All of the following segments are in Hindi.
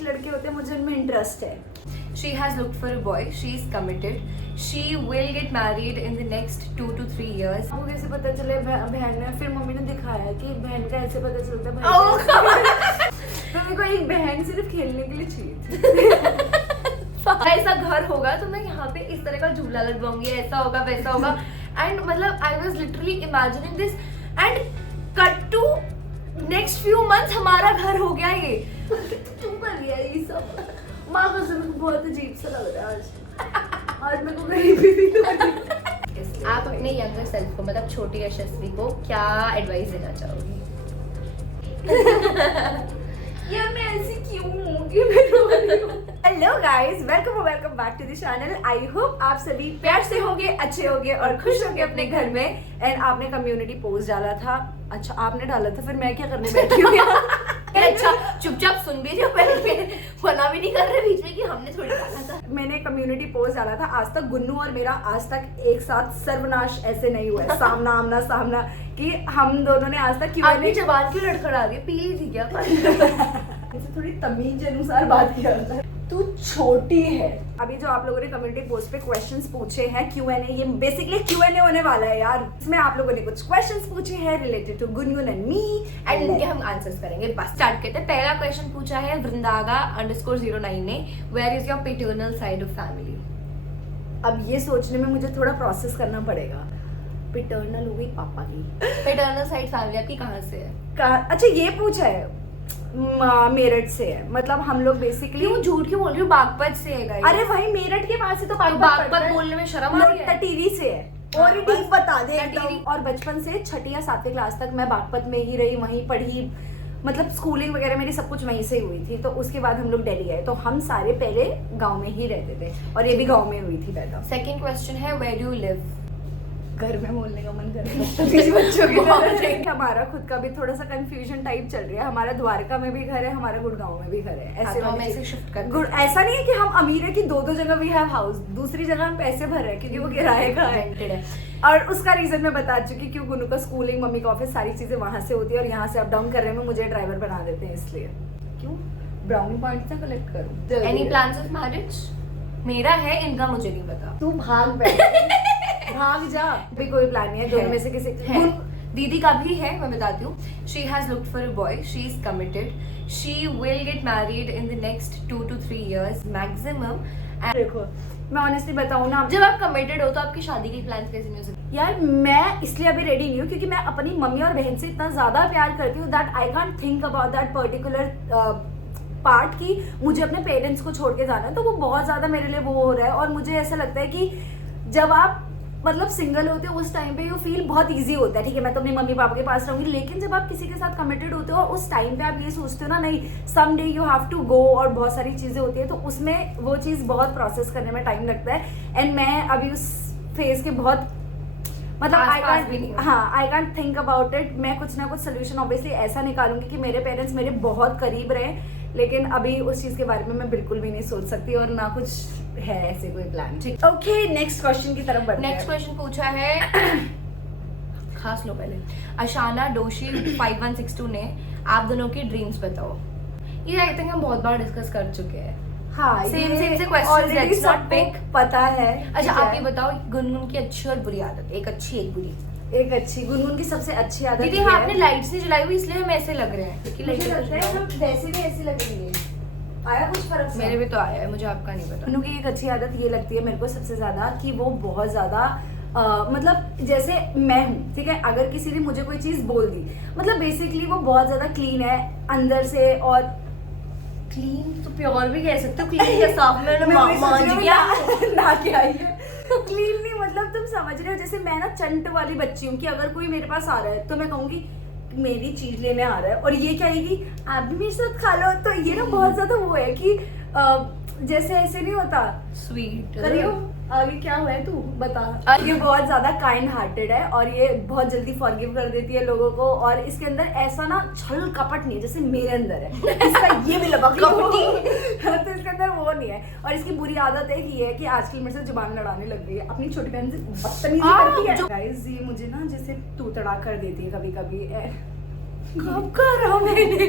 टेनिश लड़के होते हैं, मुझे उनमें इंटरेस्ट है। She has looked for a boy. She is committed. She will get married in the next 2 to 3 years. वो कैसे पता चले बहन ने, फिर मम्मी ने दिखाया कि बहन का ऐसे पता चलता है तो मेरे को एक बहन सिर्फ खेलने के लिए चाहिए थी। ऐसा घर होगा तो मैं यहाँ पे इस तरह का झूला लगवाऊंगी, ऐसा होगा वैसा होगा। एंड मतलब I was literally imagining this and cut to next few months हमारा घर हो गया ये। तू कर लिया ये सब। माँ को सुन बहुत अजीब सा लग रहा है आज मेरे को कहीं भी फील हो रही। आप अपने यंगर सेल्फ को मतलब छोटी यशस्वी को क्या एडवाइस देना चाहोगी? यार मैं ऐसी क्यों हूँ कि मैं रो रही हूँ। Hello guys, welcome back to the channel. I hope आप सभी प्यार से होंगे, अच्छे होंगे और खुश होंगे अपने घर में। एंड आपने कम्युनिटी पोस्ट डाला था। अच्छा आपने डाला था, फिर मैं क्या करने बैठी हूँ यहाँ? अच्छा चुपचाप सुन भी रहे हो, पहले मना भी नहीं कर रहे बीच में कि हमने थोड़ी डाला था। मैंने कम्युनिटी पोस्ट डाला था, आज तक गुन्नू और मेरा आज तक एक साथ सर्वनाश ऐसे नहीं हुआ है, सामना आमना सामना, कि हम दोनों ने आज तक क्यों अपनी जबान क्यों लड़खड़ा रही है? पी ली थी क्या? इसे थोड़ी तमीज के अनुसार बात किया जाता है। तू छोटी है। अभी जो आप लोगों ने कम्युनिटी पोस्ट पे क्वेश्चंस पूछे हैं, Q&A, ये बेसिकली Q&A होने वाला है यार। इसमें आप लोगों ने कुछ क्वेश्चंस पूछे हैं related to Gungun and me and इनके हम आंसर्स करेंगे। बस स्टार्ट करते हैं। पहला क्वेश्चन पूछा है वृंदागा _09 ने, where is your paternal side of family? अब ये सोचने में मुझे थोड़ा प्रोसेस करना पड़ेगा। पैटर्नल हो गई पापा की। पैटर्नल साइड फैमिली आपकी कहाँ से है? अच्छा ये पूछा है, मेरठ से है। मतलब हम लोग बेसिकली क्यों झूठ क्यों बोल रही हो? बागपत से है गाइस। अरे भाई मेरठ के पास से तो बागपत बोलने में शर्म आ रही है। टटीरी से है। और ही ठीक बता दे एकदम। और बचपन से 6ठी या 7वीं क्लास तक मैं बागपत में ही रही, वहीं पढ़ी। मतलब स्कूलिंग वगैरह मेरी सब कुछ वहीं से हुई थी। तो उसके बाद हम लोग दिल्ली गए, तो हम सारे पहले गांव में ही रहते थे और ये भी गांव में हुई थी पैदा। सेकंड क्वेश्चन है वेयर डू यू लिव? घर में बोलने का मन कर रहा है। हमारा खुद का भी थोड़ा सा कंफ्यूजन टाइप चल रहा है। हमारा द्वारका में भी घर है, हमारा गुड़गांव में भी घर है। ऐसे हम ऐसे शिफ्ट कर ऐसा नहीं है कि हम अमीर है कि दो जगह वी हैव हाउस, दूसरी जगह हम पैसे भर रहे हैं क्योंकि वो किराए का है। और उसका रीजन मैं बता चुकी, क्यों गुनू का स्कूलिंग, मम्मी का ऑफिस, सारी चीजें वहां से होती है और यहाँ से अप डाउन करने में मुझे ड्राइवर बना देते हैं, इसलिए। क्यों ब्राउनी पॉइंट्स ना कलेक्ट करूं? Any plans of marriage? मेरा है, इनका मुझे नहीं पता। तू भाग बैठ भाग जा। भी कोई प्लान नहीं है दोनों में से किसी। दीदी का भी है, मैं बताती हूँ। She has looked for a boy, she is committed, she will get married in the next 2 to 3 years maximum. देखो मैं ऑनेस्टली बताऊँ ना, जब आप कमिटेड हो तो आपकी शादी के प्लान कैसे नहीं हो सकते? यार मैं इसलिए अभी रेडी नहीं हूँ क्योंकि मैं अपनी मम्मी और बहन से इतना ज्यादा प्यार करती हूँ that I can't think about that particular part की मुझे अपने पेरेंट्स को छोड़ के जाना है। तो वो बहुत ज्यादा मेरे लिए वो हो रहा है। और मुझे ऐसा लगता है कि जब आप मतलब सिंगल होते हो उस टाइम पे यू फील बहुत इजी होता है, ठीक है मैं तो अपनी मम्मी पापा के पास रहूंगी। लेकिन जब आप किसी के साथ कमिटेड होते हो उस टाइम पे आप ये सोचते हो ना, नहीं some day you have to go, और बहुत सारी चीजें होती है, तो उसमें वो चीज बहुत प्रोसेस करने में टाइम लगता है। एंड मैं अभी उस फेज के बहुत मतलब I can't think about it. मैं कुछ ना कुछ सोल्यूशन ऑब्वियसली ऐसा निकालूंगी कि मेरे पेरेंट्स मेरे बहुत करीब रहे, लेकिन अभी उस चीज के बारे में मैं बिल्कुल भी नहीं सोच सकती और ना कुछ है ऐसे कोई प्लान। ठीक, ओके नेक्स्ट क्वेश्चन की तरफ बढ़ते हैं। नेक्स्ट क्वेश्चन पूछा है खास लो पहले, अशाना डोशी 5162 ने, आप दोनों की ड्रीम्स बताओ। ये आई थिंक हम बहुत बार डिस्कस कर चुके हैं। हाँ सेम से क्वेश्चन, लेट्स नॉट पिक। पता है। अच्छा आप ये बताओ, गुनगुन की अच्छी और बुरी आदत, एक अच्छी एक बुरी। एक अच्छी, गुनगुन की सबसे अच्छी आदत दीदी हाँ आपने लाइट्स नहीं जलाई हुई इसलिए हम ऐसे लग रहे हैं, क्योंकि लाइट वैसे भी ऐसे लगेंगे। आया कुछ फर्क? मेरे भी तो आया है, मुझे आपका नहीं पता। गुनगुन की एक अच्छी आदत ये लगती है मेरे को सबसे ज्यादा कि वो बहुत ज्यादा मतलब जैसे मैं हूँ, ठीक है, अगर किसी ने मुझे कोई चीज बोल दी, मतलब बेसिकली वो बहुत ज्यादा क्लीन है अंदर से। और क्लीन तो प्योर भी कह सकते हो, क्लीन या साफ में ना क्या है क्लीन नहीं, मतलब तुम समझ रहे हो। जैसे मैं ना चंट वाली बच्ची हूँ कि अगर कोई मेरे पास आ रहा है तो मैं कहूंगी मेरी चीज लेने आ रहा है, और ये कहेगी आप भी मेरे साथ खा लो। तो ये ना बहुत ज्यादा वो है कि जैसे ऐसे नहीं होता स्वीट। करियो आगे क्या हुआ है तू बता। ये बहुत ज्यादा काइंड हार्टेड है और ये बहुत जल्दी फॉरगिव कर देती है लोगों को। और इसके अंदर ऐसा ना छल कपट नहीं है जैसे मेरे अंदर है। इसका ये भी लगा कपटी तो इसके अंदर वो नहीं है। और इसकी बुरी आदत एक ये है कि आजकल मेरे से जुबान लड़ाने लग गई है, अपनी छोटी बहन से बदतमीजी करती है। गाइस ये मुझे ना जैसे तू तड़ा कर देती है कभी कभी। कब करा मैंने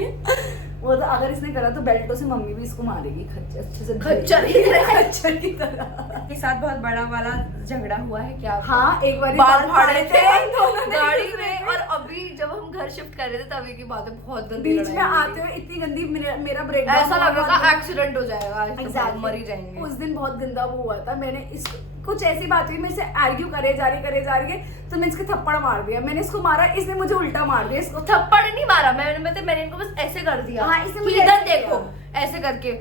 वो तो अगर इसने करा तो बेल्टों से मम्मी भी इसको मारेगी अच्छे से खच्चर की तरह। खच्चर की तरह। के साथ बहुत बड़ा वाला झगड़ा हुआ है क्या? हाँ, एक बार बाल फाड़े थे दोनों ने गाड़ी एक दूसरे में, के। और अभी जब हम घर शिफ्ट कर रहे थे तभी की बात है, बहुत गंदी बीच में लड़ाई हुई। आते हुए इतनी गंदी मेरा ब्रेक ऐसा लग रहा था एक्सीडेंट हो जाएगा, आज तो Exactly. मर ही जाएंगे। उस दिन बहुत गंदा वो हुआ था। मैंने इस कुछ ऐसी बात हुई, मेरे से आर्ग्यू करे जा रही तो मैं इसके थप्पड़ मार दिया। मैंने इसको मारा, इसने मुझे उल्टा मार दिया। इसको थप्पड़ नहीं मारा मैंने इनको बस ऐसे कर दिया। हाँ, इसने मुझे इधर ऐसे देखो किया। ऐसे करके,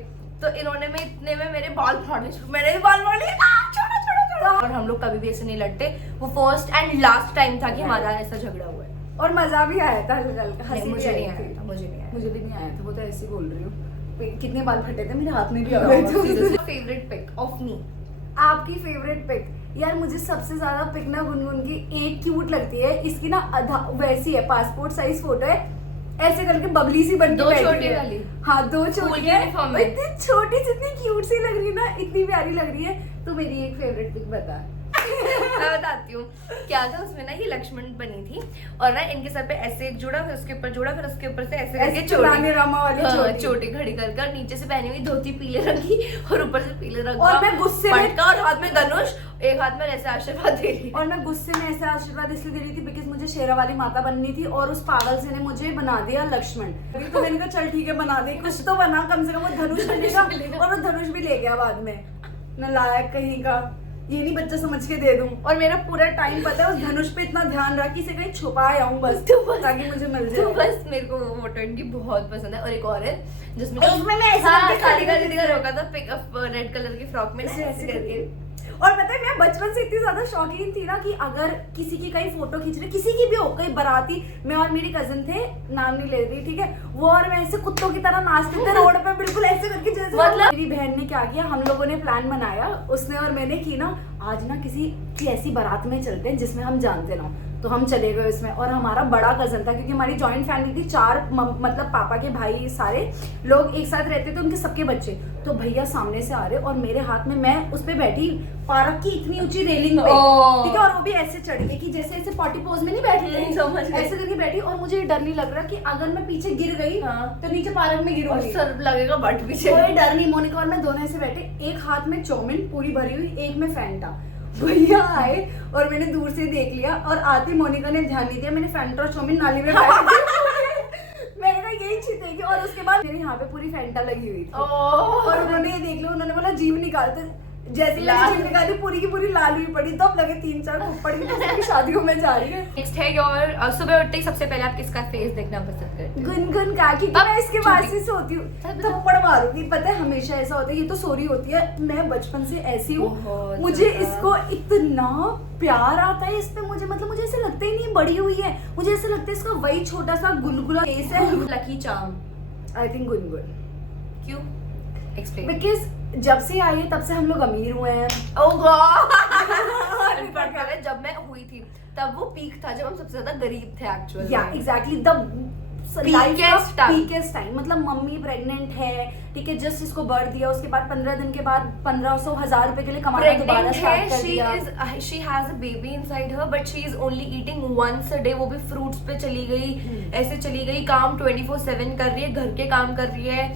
तो इन्होंने में इतने में मेरे बाल फाड़ने शुरू, मैंने भी बाल फाड़ लिए, छोड़ो छोड़ो छोड़ो। और हम लोग कभी भी ऐसे नहीं लड़ते, वो फर्स्ट एंड लास्ट टाइम था कि हमारा ऐसा झगड़ा हुआ है। और मजा भी आया था, हल्का हंसी भी मुझे आई नहीं थी। आया था, मुझे नहीं आया। मुझे भी नहीं आया था, वो तो ऐसे ही बोल रही हूँ। कितने बाल फटे थे, मेरे हाथ में भी आ गए थे। Favourite pic of me? आपकी फेवरेट पिक? यार मुझे सबसे ज्यादा पिक ना गुनगुन की एक क्यूट लगती है। इसकी ना वैसी है, पासपोर्ट साइज फोटो है, ऐसे करके बबली सी बन के दो बैठी छोटी है। वाली? हाँ, दो School छोटी की है, uniform में। इतनी छोटी सी, इतनी क्यूट सी लग रही है ना, इतनी प्यारी लग रही है। तो मेरी एक फेवरेट पिक बता। मैं बताती हूँ क्या था उसमें ना। ये लक्ष्मण बनी थी और ना इनके सर पे ऐसे एक जुड़ा, फिर उसके ऊपर जुड़ा, फिर उसके ऊपर से ऐसे करके ऐसे पुराने रामा वाली हाँ, छोटी। छोटी घड़ी करके, और नीचे से पहनी हुई धोती पीले रंग की और ऊपर से पीले रंग और का मैं गुस्से में- पटका, और हाथ में धनुष, एक हाथ में ऐसे आशीर्वाद दे रही। और मैं गुस्से में ऐसे आशीर्वाद इसलिए दे रही थी बिकॉज मुझे शेरा वाली माता बननी थी, और उस पागल से ने मुझे बना दिया लक्ष्मण। तो मैंने कहा चल ठीक है, बना दे, कुछ तो बना, कम से कम वो धनुष मिलेगा। और वो धनुष भी ले गया बाद में, नालायक कहीं का। ये नहीं बच्चा समझ के दे दूं। और मेरा पूरा टाइम पता है उस धनुष पे इतना ध्यान रहा कि इसे कहीं छुपाए आऊं बस, ताकि मुझे मिल तो जाए। बस मेरे को वो 20 बहुत पसंद है। और एक और है जिसमें उसमें मैं ऐसे हाँ, करके सारिका खड़ी दीदी का रोका था पिक अप रेड कलर की फ्रॉक में, ऐसे ऐसे करके। और पता है मैं बचपन से इतनी ज्यादा शौकीन थी ना कि अगर किसी की कहीं फोटो खींच रहे, किसी की भी हो, कहीं बाराती, मैं और मेरी कजन थे, नाम नहीं ले रही, ठीक है, वो और मैं ऐसे कुत्तों की तरह नाचते थे रोड पे, बिल्कुल ऐसे करके जैसे। मतलब मेरी बहन ने क्या किया, हम लोगों ने प्लान बनाया, उसने और मैंने की ना, आज ना किसी की ऐसी बारात में चलते हैं जिसमें हम जानते ना हो। तो हम चले गए उसमें, और हमारा बड़ा कजन था क्योंकि हमारी जॉइंट फैमिली थी, 4 मतलब पापा के भाई सारे लोग एक साथ रहते थे, उनके सबके बच्चे। तो भैया सामने से आ रहे और मेरे हाथ में, मैं उस पे बैठी पार्क की इतनी ऊंची रेलिंग पे, ठीक है, और वो भी ऐसे चढ़ के कि जैसे ऐसे पॉटी पोज में नहीं बैठी, समझ गई। ऐसे करके बैठी। और मुझे डर नहीं लग रहा कि अगर मैं पीछे गिर गई हाँ। तो नीचे पार्क में और गिरूंगी, सर लगेगा बट पीछे। कोई डर नहीं। मोनिका और मैं दोनों ऐसे बैठे, एक हाथ में चौमिन पूरी भरी हुई, एक में फैंटा। भैया आए और मैंने दूर से देख लिया, और आती मोनिका ने ध्यान नहीं दिया, मैंने फैंटा और चौमिन नाली में फेंक दी। मैंने कहा यही छितेगी। और उसके बाद मेरे यहाँ पे पूरी फैंटा लगी हुई थी, और उन्होंने ये देख लिया, उन्होंने बोला जीव निकालते, जैसे ही मैंने जीव निकाली पूरी की पूरी लाल हुई पड़ी। तो अब लगे 3-4 थप्पड़ की, तो सबकी शादियों में जा रही है। नेक्स्ट है योर, सुबह उठते ही सबसे पहले आप किसका फेस देखना पसंद करते हो? गुनगुन का, क्योंकि अब मैं इसके बाद छोटी- से सोती हूँ थप्पड़ मारूंगी। पता है हमेशा ऐसा होता है, ये तो सोरी होती है, मैं बचपन से ऐसी हूँ, बहुत मुझे ज्यादा। इसको इतना प्यार आता है इस पे, मुझे मतलब मुझे ऐसा लगता ही नहीं बड़ी हुई है, मुझे ऐसा लगता है इसका वही छोटा सा गुलगुला फेस है। Lucky charm? I think Gungun, क्यों? एक्सप्लेन। बिकॉज जब से आई है तब से हम लोग अमीर हुए हैं। ओह गॉड। जब मैं हुई थी तब वो पीक था जब हम सबसे ज्यादा गरीब थे एक्चुअली। या exactly the Peakest time. Peakest time, मतलब मम्मी प्रेग्नेंट है, ठीक है, जस्ट इसको बर्थ दिया, उसके बाद 15 दिन के बाद 1500-1000 रुपए के लिए कमाना दोबारा प्रेग्नेंट स्टार्ट है, कर दिया। she has a baby inside her but she is only eating once a day, वो भी फ्रूट्स पे चली गई, ऐसे चली गई, काम 24/7 कर रही है, घर के काम कर रही है,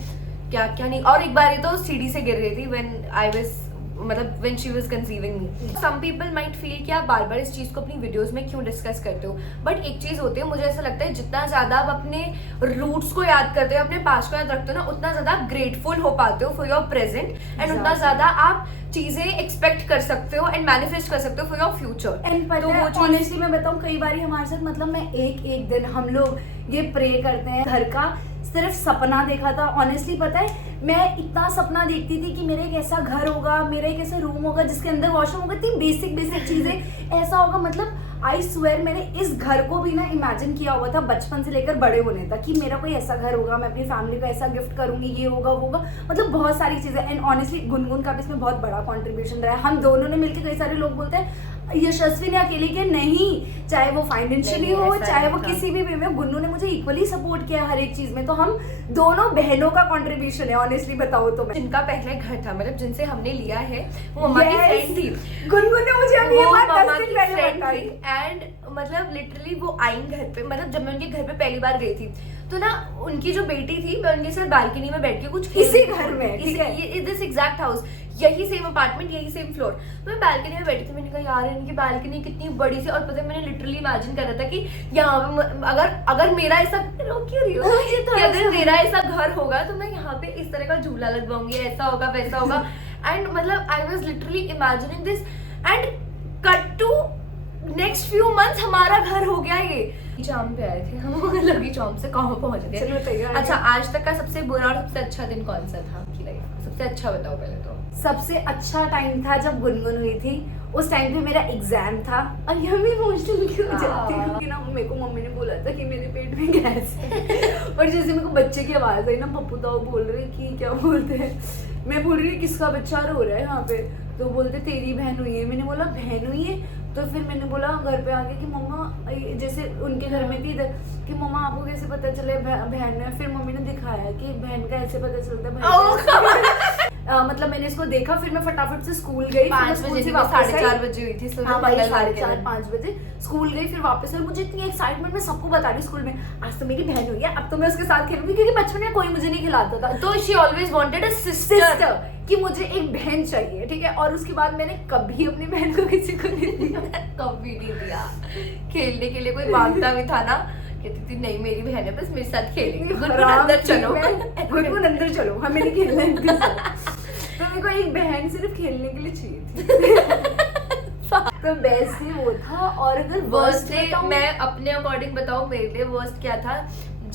क्या क्या नहीं। और एक बार ये तो सीढ़ी से गिर रही थी when I was, मतलब when she was conceiving me. Some people might feel कि आप बार बार इस चीज को अपनी वीडियोस में क्यों डिस्कस करते हो, बट एक चीज होती है, मुझे ऐसा लगता है जितना ज्यादा आप अपने रूट्स को याद करते हो, अपने पास्ट को याद रखते हो ना, उतना ज्यादा आप ग्रेटफुल हो पाते हो फॉर योर प्रेजेंट, एंड उतना ज्यादा आप चीजें एक्सपेक्ट कर सकते हो एंड मैनिफेस्ट कर सकते हो फॉर योर फ्यूचर। एंड पता है ऑनेस्टली मैं बताऊं, कई बार हमारे साथ, मतलब मैं एक दिन हम लोग ये प्रे करते हैं, घर का सिर्फ सपना देखा था। ऑनेस्टली पता है मैं इतना सपना देखती थी कि मेरा एक ऐसा घर होगा, मेरा एक ऐसा रूम होगा जिसके अंदर वॉशरूम होगा, इतनी बेसिक चीजें ऐसा होगा। मतलब आई स्वेयर मैंने इस घर को भी ना इमेजिन किया हुआ था बचपन से लेकर बड़े होने तक, कि मेरा कोई ऐसा घर होगा, मैं अपनी फैमिली को ऐसा गिफ्ट करूंगी, ये होगा वो होगा, मतलब बहुत सारी चीजें। एंड ऑनेस्टली गुनगुन का भी इसमें बहुत बड़ा कंट्रीब्यूशन रहा है। हम दोनों ने मिलकर, कई सारे लोग बोलते हैं यशस्वी ने अकेले के, नहीं, चाहे वो फाइनेंशियली नहीं, हो, ऐसा चाहे वो नहीं था। किसी भी वे में, गुन्नू ने मुझे इक्वली सपोर्ट किया हर एक चीज में। तो हम दोनों बहनों का कंट्रीब्यूशन है ऑनेस्टली बताओ तो। मैं जिनका पहले घर था, मतलब जिनसे हमने लिया है, वो मम्मा की फ्रेंड थी। गुनगुन ने मुझे अभी ये वो बात 10 मम्मा दिन की पहले फ्रेंड बताई। थी, एंड मतलब लिटरली वो आई घर पे, मतलब जब मैं उनके घर पे पहली बार गई थी तो ना उनकी जो बेटी थी, मैं उनके साथ बालकनी में बैठ के कुछ खेल इसी रही थी। घर में, ठीक है? दिस एग्जैक्ट हाउस, यही सेम अपार्टमेंट, यही सेम फ्लोर। तो मैं बालकनी में बैठी थी, मैंने कहा यार इनकी बालकनी कितनी बड़ी सी, और पता है मैंने लिटरली इमेजिन कर रहा था कि यहाँ पे अगर मेरा ऐसा, रो क्यों रही हो कि अगर मेरा ऐसा घर होगा तो मैं यहाँ पे इस तरह का झूला लगवाऊंगी, ऐसा होगा वैसा होगा। एंड मतलब I was literally imagining this, and cut to next few months हमारा घर हो गया। ये शाम पे आए थे हम, लगी चौम से कहाँ पहुंच चलो गए। तैयार है। अच्छा, आज तक का सबसे बुरा और सबसे अच्छा दिन कौन सा था आपकी लाइफ में? सबसे अच्छा बताओ पहले तो। सबसे अच्छा टाइम था जब गुनगुन हुई थी। उस टाइम पे मेरा एग्जाम था, और यहाँ मैं इमोशनल क्यों हो जाती हूँ कि ना, मेरे को मम्मी ने बोला था कि मेरे पेट में गैस है। और जैसे मेरे को बच्चे की आवाज आई ना, पप्पू ताऊ बोल रहे कि क्या बोलते हैं, मैं बोल रही किसका बच्चा रो रहा है यहाँ पे, तो बोलते तेरी बहन हुई है। मैंने बोला बहन हुई है? तो फिर मैंने बोला घर पे आके कि मम्मा, जैसे उनके घर में थी इधर, कि मम्मा आपको कैसे पता चले बहन है? फिर मम्मी ने दिखाया कि बहन का ऐसे पता चलता है, मतलब मैंने इसको देखा, फिर मैं फटाफट से स्कूल गई। 5 बजे थी, 4:30 बजे हुई थी सुबह, हाँ भाई, मंगलवार के 4:30-5 बजे स्कूल गई, फिर वापस आई। मुझे इतनी एक्साइटमेंट, मैं सबको बता रही स्कूल में, आज तो मेरी बहन हुई है, अब तो मैं उसके साथ खेलूंगी, क्योंकि बचपन में कोई मुझे नहीं खिलाता था। तो she always wanted a sister, sister, कि मुझे एक बहन चाहिए, ठीक है? और उसके बाद मैंने कभी अपनी बहन को किसी को नहीं दिया। कभी नहीं दिया। खेलने के लिए कोई मांगता भी था ना, कहती थी नहीं मेरी बहन है, बस मेरे साथ खेलेंगे, गुनगुन अंदर चलो, गुनगुन अंदर चलो, हमें नहीं खेलना इनके साथ। तो मेरे को एक बहन सिर्फ खेलने के लिए चाहिए थी। तो बेस्ट डे वो था। और अगर वर्स्ट डे मैं अपने अकॉर्डिंग बताऊं, मेरे लिए वर्स्ट क्या था,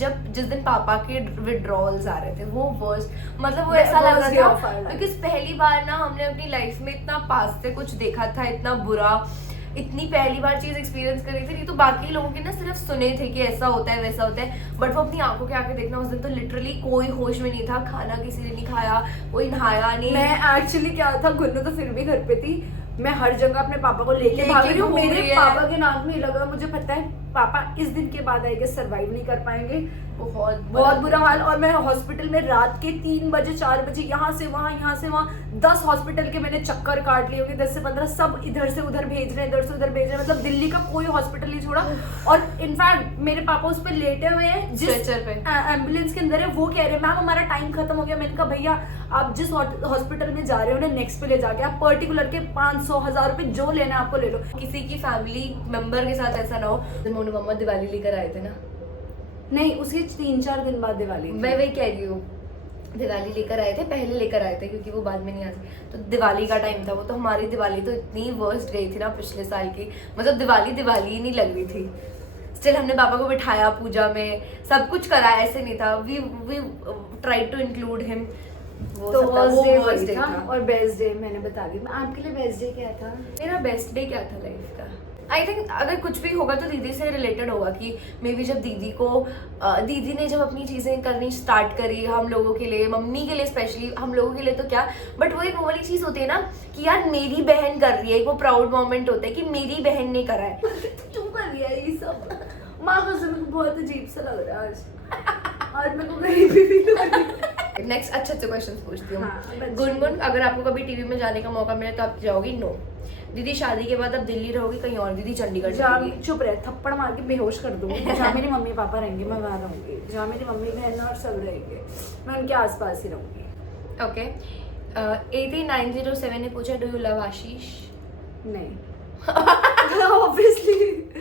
जिस दिन पापा के विड्रॉल्स आ रहे थे, वो वर्स्ट, मतलब वो ऐसा लग रहा था बिकॉज पहली बार ना हमने अपनी लाइफ में इतना पास से कुछ देखा था, इतना बुरा, इतनी पहली बार चीज एक्सपीरियंस करी थी। नहीं तो बाकी लोगों के ना सिर्फ सुने थे कि ऐसा होता है वैसा होता है, बट वो अपनी आंखों के आगे देखना, उस दिन तो लिटरली कोई होश में नहीं था, खाना किसी ने नहीं खाया, कोई नहाया नहीं। मैं एक्चुअली क्या था, गुन्नू तो फिर भी घर पे थी, मैं हर जगह अपने पापा को लेके भाग रही हूँ। मेरे पापा के नाक में लगा, मुझे पता है पापा इस दिन के बाद आएंगे, सरवाइव नहीं कर पाएंगे, बहुत बुरा हाल। और मैं हॉस्पिटल में रात के 3 बजे 4 बजे यहाँ से वहाँ 10 हॉस्पिटल के मैंने चक्कर काट लिए होंगे, 10 से 15, सब इधर से उधर भेज रहे हैं, इधर से उधर भेज रहे हैं, मतलब दिल्ली का कोई हॉस्पिटल नहीं छोड़ा। और इनफैक्ट मेरे पापा उस पर लेटे हुए हैं, जिस एम्बुलेंस के अंदर है, वो कह रहे हैं मैम हमारा टाइम खत्म हो गया। मैंने कहा भैया आप जिस हॉस्पिटल में जा रहे हो ना, नेक्स्ट पे ले जाके आप पर्टिकुलर के 500-1000 रुपए जो लेना है आपको ले लो। किसी की फैमिली मेंबर के साथ ऐसा ना हो। मोनू मम्मा दिवाली लेकर आए थे ना, नहीं उसके 3-4 दिन बाद दिवाली। मैं वही कह रही हूँ, दिवाली लेकर आए थे, पहले लेकर आए थे क्योंकि वो बाद में नहीं आती, तो दिवाली का टाइम था वो। तो हमारी दिवाली तो इतनी वर्स्ट गई थी ना पिछले साल की, मतलब दिवाली ही नहीं लग रही थी। स्टिल हमने पापा को बिठाया पूजा में, सब कुछ करा, ऐसे नहीं था, we try to include him. तो वर्स्ट डे था। और बेस्ट डे मैंने बता दी। आपके लिए बेस्ट डे क्या था? मेरा बेस्ट डे क्या था लाइफ का, आई थिंक अगर कुछ भी होगा तो दीदी से रिलेटेड होगा, कि मे बी जब दीदी ने जब अपनी चीज़ें करनी स्टार्ट करी हम लोगों के लिए, मम्मी के लिए स्पेशली, हम लोगों के लिए तो क्या, बट वो एक वो वाली चीज़ होती है ना कि यार मेरी बहन कर रही है, वो प्राउड मोमेंट होता है कि मेरी बहन ने करा है। तुम कर लिया ये सब, माँ का समय बहुत अजीब सा लग रहा है आज मेरे को गरीबी भी लग रही है। नेक्स्ट अच्छे क्वेश्चन पूछती हूँ। हाँ, गुनगुन, अगर आपको कभी टीवी में जाने का मौका मिले तो आप जाओगी? नो। दीदी शादी के बाद अब दिल्ली रहोगी कहीं और? दीदी चंडीगढ़ जाओगी? चुप रहे, थप्पड़ मार के बेहोश कर दूंगी। जहाँ मेरी मम्मी पापा रहेंगे मैं वहाँ रहूंगी, जहाँ मेरी मम्मी बहन और सब रहेंगे मैं उनके आसपास ही रहूंगी। ओके। 18907 ने पूछा, डू यू लव आशीष? नहीं obviously।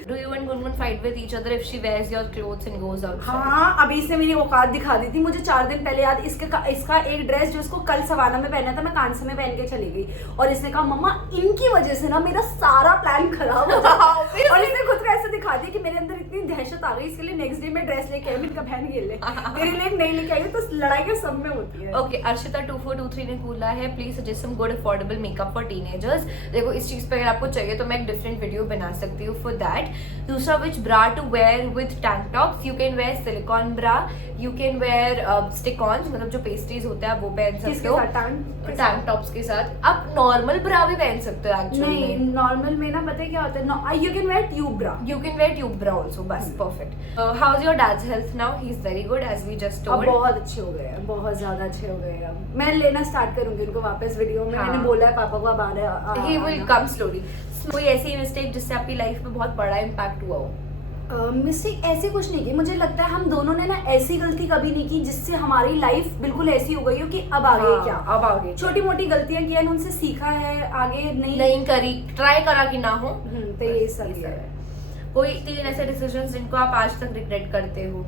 Do you and Gungun fight with each other if she wears your clothes and goes outside? हाँ, अभी इसने मेरी औकात दिखा दी थी मुझे 4 दिन पहले याद। इसका एक ड्रेस जो इसको कल सवाना में पहना था, मैं कांसा में पहन के चली गई, और इसने कहा मम्मा इनकी वजह से ना मेरा सारा प्लान खराब हो गया। और इसने खुद को ऐसे दिखा दिया कि मेरे अंदर इतनी दहशत आ गई, इसके लिए नेक्स्ट डे मैं ड्रेस लेके आई, मैंने कहा बहन ये ले, तेरे लिए नहीं लेके आई, तो लड़ाई के सब में होती है। ओके, अर्शिता 2423 ने बोला है, please suggest some good affordable makeup for teenagers. देखो इस चीज पे अगर आपको चाहिए तो मैं एक डिफरेंट वीडियो बना सकती हूँ फॉर दैट। दूसरा, which bra to wear with tank tops? You can wear silicone bra, you can wear stick-ons, मतलब जो पेस्ट्रीज होता है वो पहन सकते हो टैंक टॉप्स के साथ। आप नॉर्मल ब्रा भी पहन सकते हो एक्चुअली। नहीं, नॉर्मल में ना पता है क्या होता है, you can wear tube bra, you can wear tube bra also, बस perfect। How is your dad's health now? He is very good as we just अब told। बहुत अच्छे हो गए हैं, बहुत ज्यादा अच्छे हो गए हैं। अब मैं लेना स्टार्ट करूंगी उनको वापस वीडियो में। हाँ। मैंने बोला है पापा को अब आना। He will come slowly। कोई ऐसी मिस्टेक जिससे आपकी लाइफ में बहुत बड़ा इम्पैक्ट हुआ हो? मिस्टेक ऐसे कुछ नहीं की, मुझे लगता है हम दोनों ने ना ऐसी गलती कभी नहीं की जिससे हमारी लाइफ बिल्कुल ऐसी हो गई हो कि अब आगे हाँ, क्या। अब आगे छोटी मोटी गलतियां की हैं, उनसे सीखा है, आगे नहीं करी, ट्राई करा कि ना हो। तो ये सब ये है। कोई 3 ऐसे डिसीजंस जिनको आप आज तक रिग्रेट करते हो?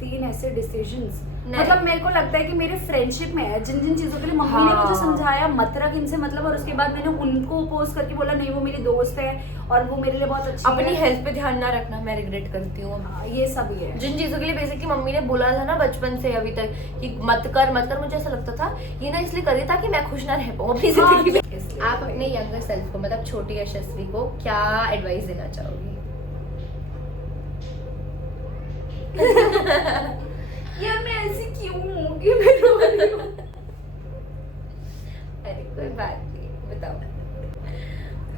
3 ऐसे डिसीजंस, नहीं। मतलब मेरे को लगता है कि मेरे फ्रेंडशिप में है, जिन जिन चीजों के लिए मम्मी ने हाँ। मुझे समझाया मत रख इनसे मतलब, और उसके बाद मैंने उनको अपोज करके बोला नहीं वो मेरी दोस्त है और वो मेरे लिए बहुत अच्छी अपनी है। हेल्थ पे ध्यान ना रखना मैं रिग्रेट करती हूँ। हाँ, ये सब ही है। जिन चीजों के लिए बेसिकली मम्मी ने बोला था ना बचपन से अभी तक कि मत कर, मुझे ऐसा लगता था ये ना इसलिए करी ताकि मैं खुश ना रह पाऊँ अपनी हाँ, जिंदगी में। इसलिए आप अपने यंगर सेल्फ को, मतलब छोटी यशस्वी को क्या एडवाइस देना चाहोगी? यार मैं ऐसी क्यों हूँ कि मैं रो रही हूँ? अरे कोई बात नहीं, बताओ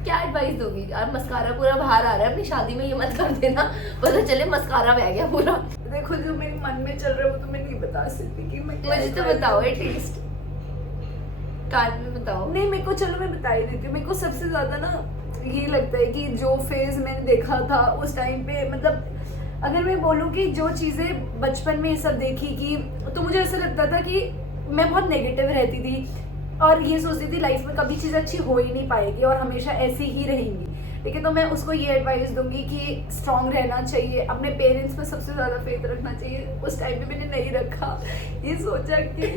क्या एडवाइस दोगी? यार मस्कारा पूरा बाहर आ रहा है, अपनी शादी में ये मत कर देना पता चले मस्कारा बह गया पूरा। देखो जो मेरे मन में चल रहा है वो तो मैं नहीं बता सकती कि मैं क्या मुझे तो advice बताओ दूँ। एटलीस्ट, कान में बताओ। नहीं मेरे को, चलो मैं बता ही देती हूँ। मेरे को सबसे ज्यादा ना ये लगता है कि जो फेज मैंने देखा था उस टाइम पे, मतलब अगर मैं बोलूँ कि जो चीजें बचपन में ये सब देखी कि, तो मुझे ऐसा लगता था कि मैं बहुत नेगेटिव रहती थी और ये सोचती थी लाइफ में कभी चीज़ अच्छी हो ही नहीं पाएगी और हमेशा ऐसी ही रहेंगी। लेकिन तो मैं उसको ये एडवाइस दूंगी कि स्ट्रांग रहना चाहिए, अपने पेरेंट्स पे सबसे ज़्यादा फेथ रखना चाहिए। उस टाइम पे मैंने नहीं रखा, ये सोचा कि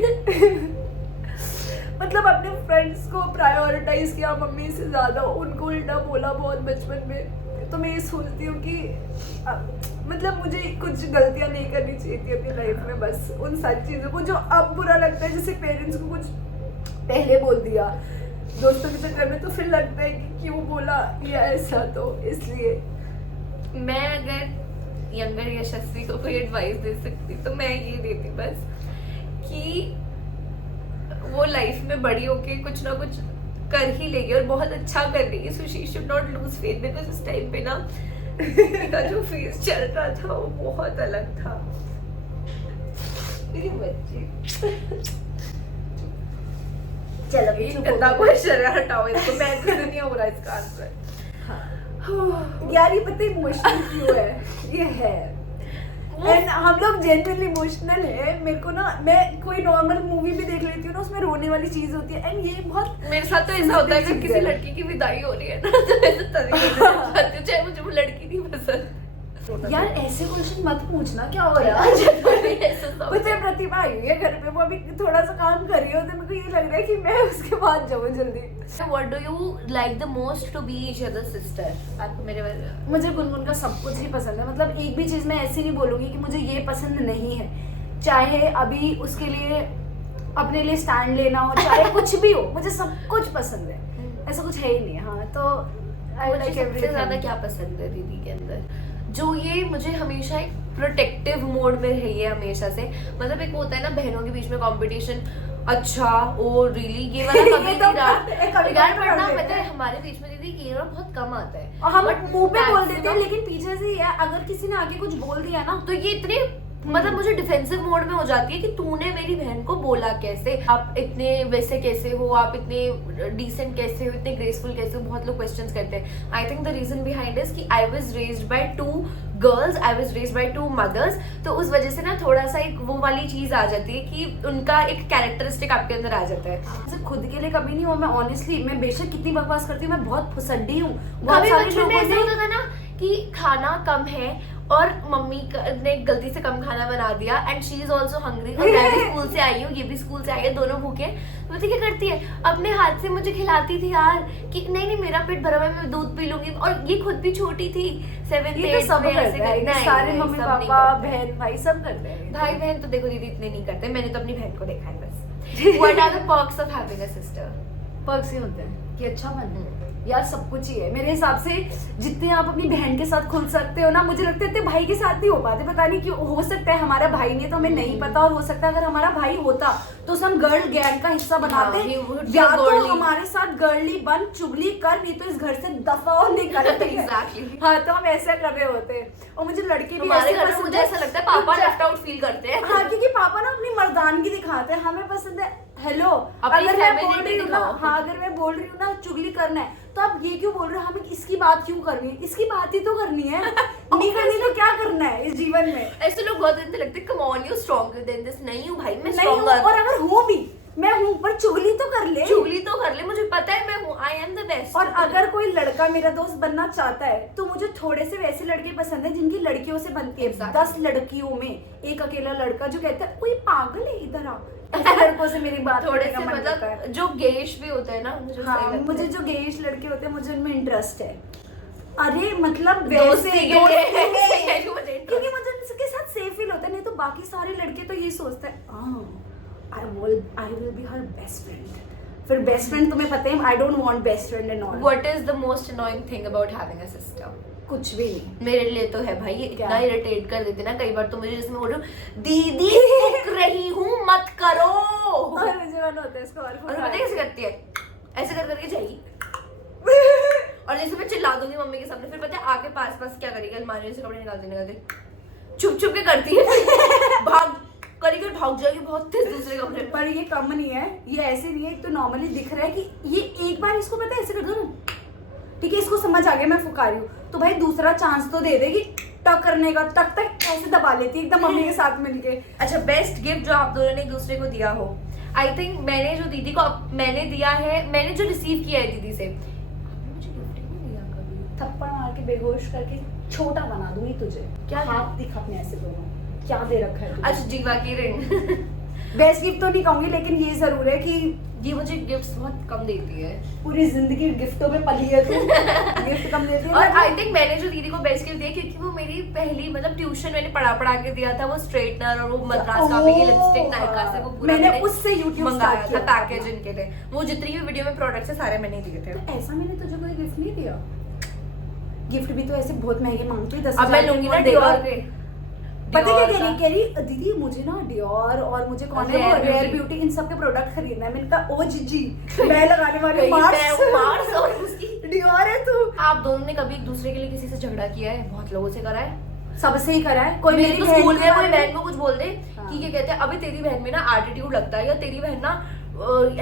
मतलब अपने फ्रेंड्स को प्रायोरिटाइज किया मम्मी से ज़्यादा, उनको उल्टा बोला बहुत बचपन में। तो मैं ये सोचती हूँ कि मतलब मुझे कुछ गलतियाँ नहीं करनी चाहिए थी अपनी लाइफ में, बस उन सारी चीज़ों को जो अब बुरा लगता है, जैसे पेरेंट्स को कुछ पहले बोल दिया दोस्तों के चक्कर में, तो फिर लगता है कि क्यों बोला या ऐसा। तो इसलिए मैं अगर यंगर यशस्वी को कोई एडवाइस दे सकती तो मैं ये देती बस कि वो लाइफ में बड़ी होके कुछ ना कुछ कर ही लेगी और बहुत अच्छा कर लेगी। So she should not lose faith, because उस टाइम पे ना का जो फेस चल रहा था वो बहुत अलग था। मेरी बच्ची चलो ये गंदा क्वेश्चन है, हटाओ इसको, मैं खुद नहीं हो रहा इसका आंसर। यार ये पता इमोशनल क्यों है, ये है एंड हम लोग जेन्युइनली इमोशनल है। मेरे को ना, मैं कोई नॉर्मल मूवी भी देख लेती हूँ ना, उसमें रोने वाली चीज होती है एंड ये बहुत मेरे साथ तो ऐसा होता है कि किसी लड़की की विदाई हो रही है ना तो मैं तो तभी रोने लगती हूँ, चाहे मुझे वो लड़की नहीं पसंद। यार ऐसे क्वेश्चन मत पूछना, क्या हो रहा है? ऐसा मुझे प्रतिभा आई हुई है घर पे, वो अभी थोड़ा सा काम कर रही हो, तो मेरे को ये लग रहा है कि मैं उसके बाद जाऊँ जल्दी। What do you like the most to be each other's sister? आपको मेरे बारे में मुझे गुनगुन का सब कुछ ही पसंद है, मतलब एक भी चीज़ मैं ऐसी नहीं बोलूँगी कि मुझे ये पसंद नहीं है। चाहे अभी उसके लिए अपने लिए स्टैंड लेना हो, चाहे कुछ भी हो, मुझे सब कुछ पसंद है, ऐसा कुछ है ही नहीं। हाँ तो आई लाइक सबसे ज्यादा क्या पसंद है दीदी के अंदर, जो ये मुझे हमेशा एक प्रोटेक्टिव मोड में रही है हमेशा से। मतलब एक होता है ना बहनों के बीच में कंपटीशन, अच्छा ओ रियली ये वाला कभी नहीं रहा यार, वरना पता है हमारे बीच में दीदी ये वाला बहुत कम आता है और हम But मुंह पे बोल देते हैं, maximum- लेकिन पीछे से ये अगर किसी ने आके कुछ बोल दिया ना तो ये इतने मतलब मुझे डिफेंसिव मोड में हो जाती है कि तूने मेरी बहन को बोला कैसे, आप इतने वैसे कैसे हो, आप इतने डिसेंट कैसे हो, इतने ग्रेसफुल कैसे हो, बहुत लोग क्वेश्चंस करते हैं। I think the reason behind is कि I was raised by 2 girls, I was raised by 2 mothers, तो उस वजह से ना थोड़ा सा एक वो वाली चीज आ जाती है कि उनका एक कैरेक्टरिस्टिक आपके अंदर आ जाता है। मुझे खुद के लिए कभी नहीं हुआ। मैं ऑनेस्टली, मैं बेशक कितनी बकवास करती हूँ, मैं बहुत फुसड्डी हूँ। कभी बचपन में ऐसा होता था ना कि खाना कम है और मम्मी ने गलती से कम खाना बना दिया and she is also hungry, और मैं भी स्कूल से आई हूँ, ये भी स्कूल से आई है, दोनों भूखे। तो पता क्या करती है, अपने हाथ से मुझे खिलाती थी यार कि नहीं नहीं मेरा पेट भरा हुआ है, मैं दूध पी लूंगी। और ये खुद भी छोटी थी, 7th ये तो सब में ऐसे करते हैं, नहीं, सारे नहीं, मम्मी सब नहीं पापा करते। बहन भाई सब करते हैं। भाई बहन तो देखो दीदी इतने नहीं करते, मैंने तो अपनी बहन को देखा है बस। What are the perks of having a sister? Perks ही होते हैं कि अच्छा बनना है यार, सब कुछ ही है मेरे हिसाब से। जितने आप अपनी बहन के साथ खुल सकते हो ना, मुझे लगता है इतने भाई के साथ नहीं हो पाते, पता नहीं क्यों। हो सकता है हमारा भाई नहीं तो हमें नहीं पता, और हो सकता है अगर हमारा भाई होता तो उसे हम गर्ल गैंग का हिस्सा बनाते, हाँ, he would be या a तो girly। हमारे साथ गर्ली बन चुगली कर, नहीं तो इस घर से दफा और निकलते। Exactly। हाँ तो हम ऐसा कर रहे होते। और मुझे लड़के भी हमारे ऐसे घर में पसंद मुझे है। ऐसा लगता है पापा लेफ्ट आउट फील करते हैं। हाँ क्योंकि पापा ना अपनी मर्दानगी दिखाते हैं, हमें पसंद है हेलो, अपनी अगर मैं family बोल रही हूँ ना, दिखाओ। हाँ अगर मैं बोल रही हूँ ना चुगली करना है, तो आप ये क्यों बोल रहे हो हमें इसकी बात क्यों करनी है? इसकी बात ही तो करनी है, नहीं करनी तो क्या करना है इस जीवन में? ऐसे लोग बहुत गंदे लगते हैं, come on you stronger than this. नहीं हूँ भाई मैं नहीं हूँ, स्ट्रॉन्गर। और अगर हूँ भी मैं हूँ, पर चुगली तो कर ले। चुगली तो कर ले, मुझे पता है मैं हूँ, आई एम द बेस्ट। और अगर कोई लड़का मेरा दोस्त बनना चाहता है तो मुझे थोड़े से वैसे लड़के पसंद है जिनकी लड़कियों से बनती है। Exactly. 10 लड़कियों में एक अकेला लड़का जो कहता है कोई पागल है इधर आ, ऐसे लड़कों से मेरी बात थोड़े करने का से मन करता है। मतलब जो गेश भी होते हैं ना, मुझे हाँ, सही लगते मुझे हैं। जो गेइश लड़के होते हैं मुझे उनमें इंटरेस्ट है। अरे मतलब दोस्ती वैसे के दोस्ती लिए। में। मुझे interest। क्योंकि मुझे उनके साथ सेफ फील होता है, नहीं तो बाकी सारे लड़के तो ये सोचते हैं I will be her best friend. फिर बेस्ट फ्रेंड तुम्हें पता है I don't want best friend and all. What is the most annoying thing about having a sister? कुछ भी नहीं। मेरे लिए तो है भाई, ये क्या? इतना इरिटेट कर देते ना कई बार तो मुझे, जिसमें बोल रही हूँ दीदी फूक रही हूँ मत करो। और मुझे मन होता है इसको और और पता है कैसे करती है, ऐसे कर करके जाएगी और जैसे मैं चिल्ला दूंगी मम्मी के सामने, फिर पता है आके पास पास क्या करेगी, अलमारी से कपड़े निकाल देने लगे, छुप छुप के करती है, भाग करी भाग जाएगी बहुत तेज दूसरे कमरे में। पर ये कम नहीं है, ये ऐसे नहीं है, तो नॉर्मली दिख रहा है कि ये एक बार इसको पता है ऐसे कर दो ना, ठीक है इसको समझ आ गया मैं फुका रही हूँ, तो भाई दूसरा चांस तो दे देगी टक करने का, टक टक ऐसे दबा लेती है एकदम मम्मी के साथ मिलके। अच्छा, बेस्ट गिफ्ट जो आप दोनों ने एक दूसरे को दिया हो। आई थिंक मैंने जो दीदी को मैंने दिया है, मैंने जो रिसीव किया है दीदी से, आपने मुझे गिफ्ट ही नहीं दिया कभी। थप्पड़ मार के बेहोश करके छोटा बना दूंगी तुझे। क्या? हाथ दिखा अपने ऐसे दोनों, क्या दे रखा है तुझे? अच्छा, जीवा की रिंग। बेस्ट गिफ्ट तो नहीं कहूंगी, लेकिन ये जरूर है कि ये मुझे गिफ्ट्स बहुत कम देती है, पूरी जिंदगी गिफ्टों में पली है तू। गिफ्ट कम देती है। और आई थिंक मैंने जो दीदी को बेस्ट गिफ्ट दिया, क्योंकि वो मेरी पहली मतलब ट्यूशन मैंने पढ़ा के दिया था, वो स्ट्रेटनर और वो मद्रास काफी की लिपस्टिक नायका से, वो पूरा मैंने उससे YouTube मंगाया start था, किया था। पैकेज इनके थे, वो जितनी भी वीडियो में प्रोडक्ट्स है सारे मैंने दिए थे। तो ऐसा मैंने तुझे कोई गिफ्ट नहीं दिया। गिफ्ट भी तो ऐसे बहुत महंगे मांगती है, 10 अब मैं लूंगी ना डियोर के। पता क्या Dior कह रही दीदी मुझे ना डियोर और मुझे कौन है Rare वो रेयर Beauty। ब्यूटी इन सब के प्रोडक्ट खरीदना है। मैंने कहा ओ जीजी मैं लगाने वाली कहीं मार्स मैं मार्स और उसकी डियोर है तू। आप दोनों ने कभी एक दूसरे के लिए किसी से झगड़ा किया है? बहुत लोगों से करा है, सबसे ही करा है। कोई मेरी मेरी तो स्कूल में कोई बारे बहन को कुछ बोल दे हाँ। कि ये कहते हैं अबे तेरी बहन में ना एटीट्यूड लगता है, या तेरी बहन ना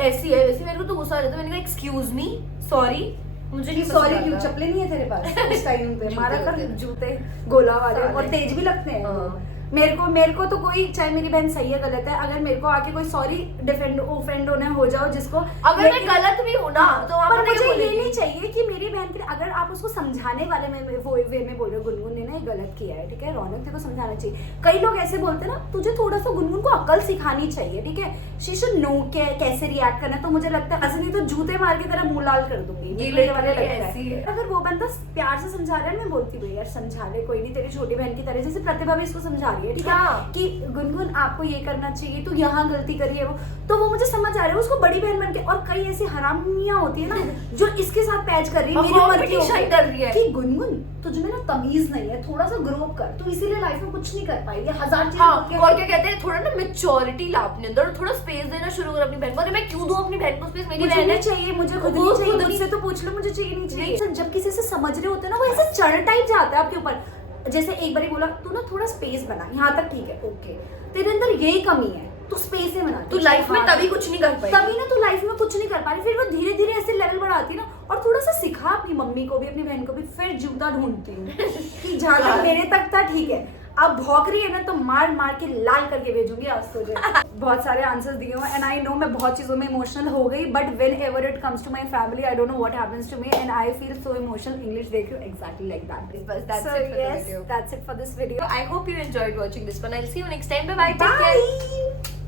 ऐसी है वैसी, मेरे को तो गुस्सा आ जाता है। मैंने कहा एक्सक्यूज मी, सॉरी, मुझे नहीं सॉरी पसंद क्यों, आता। चप्पलें नहीं है तेरे पास उस टाइम पे? जूते मारा कर होते हैं। जूते गोला वाले, साले। और तेज भी लगते हैं। हाँ। मेरे को तो कोई, चाहे मेरी बहन सही है गलत है, अगर मेरे को आके कोई सॉरी डिफेंड ओफेंड होने हो जाओ जिसको, अगर मैं गलत भी हूँ ना तो आप पर नहीं मुझे ये बोलेंगी। नहीं चाहिए कि मेरी बहन के लिए, अगर आप उसको समझाने वाले में वो वे में बोल रहे हो गुनगुन ने ना ये गलत किया है, ठीक है रौनक तेरे को समझाना चाहिए। कई लोग ऐसे बोलते हैं ना, तुझे थोड़ा सा गुनगुन को अकल सिखानी चाहिए, ठीक है शी शुड नो कैसे रिएक्ट करना है। तो मुझे लगता है ऐसे नहीं तो जूते मार के तेरा मुंह लाल कर दूंगी, ये निकलने वाले literally लगता ऐसी है। अगर वो बंदा प्यार से समझा रहा है, मैं बोलती हूँ यार समझा ले, कोई नहीं, तेरी छोटी बहन की तरह, जैसे प्रतिभा भी इसको समझा रही है, ठीक है हाँ। कि गुनगुन आपको ये करना चाहिए, तू यहाँ गलती करी है, वो तो वो मुझे समझ आ रहा है उसको बड़ी बहन बन के। और कई ऐसी हरामियां होती है ना जो इसके साथ पैच कर रही है, और मेरी उम्र की competition होके, कर रही है। कि गुनगुन तुझमें ना तमीज नहीं है, थोड़ा सा ग्रो कर, तू इसीलिए लाइफ में कुछ नहीं कर पाएगी, हजार चीजें हाँ, होती हैं। और क्या कहते हैं, थोड़ा ना मेच्योरिटी ला अपने अंदर, और थोड़ा स्पेस देना शुरू कर अपनी बहन को। अरे मैं क्यों दूं अपनी बहन को स्पेस, मेरी मुझे बहन नहीं है। चाहिए, मुझे खुद वो नहीं चाहिए, खुद मुझसे नहीं- तो पूछ लो, मुझे चाहिए नहीं चाहिए। जब किसी से समझ रहे होते हैं ना, वो ऐसे चढ़ टाइप जाता है आपके ऊपर। जैसे एक बारी बोला तू ना थोड़ा स्पेस बना, यहाँ तक ठीक है, ओके, तेरे अंदर यही कमी है, तू स्पेस से बना। तू लाइफ में तभी कुछ नहीं कर पाई, तभी ना तू लाइफ में कुछ नहीं कर पा रही। फिर वो धीरे धीरे ऐसे लेवल बढ़ाती ना, और थोड़ा सा सिखा अपनी मम्मी को भी, अपनी बहन को भी। फिर जूता ढूंढती हूँ कि जहाँ तक मेरे तक था ठीक है, अब भौंक रही है ना तो मार मार के लाल करके भेजूंगी आज तुझे। बहुत सारे आंसर्स दिए हुए, एंड आई नो मैं बहुत चीजों में इमोशनल हो गई, but whenever it comes to my family I don't know what happens to me and I feel so emotional. English देख रही हूँ एग्जैक्टली लाइक दैट। बस that's So it for the yes, video. that's it for this video. I hope you enjoyed watching this one. I'll see you next time. Bye bye. Take care. Bye.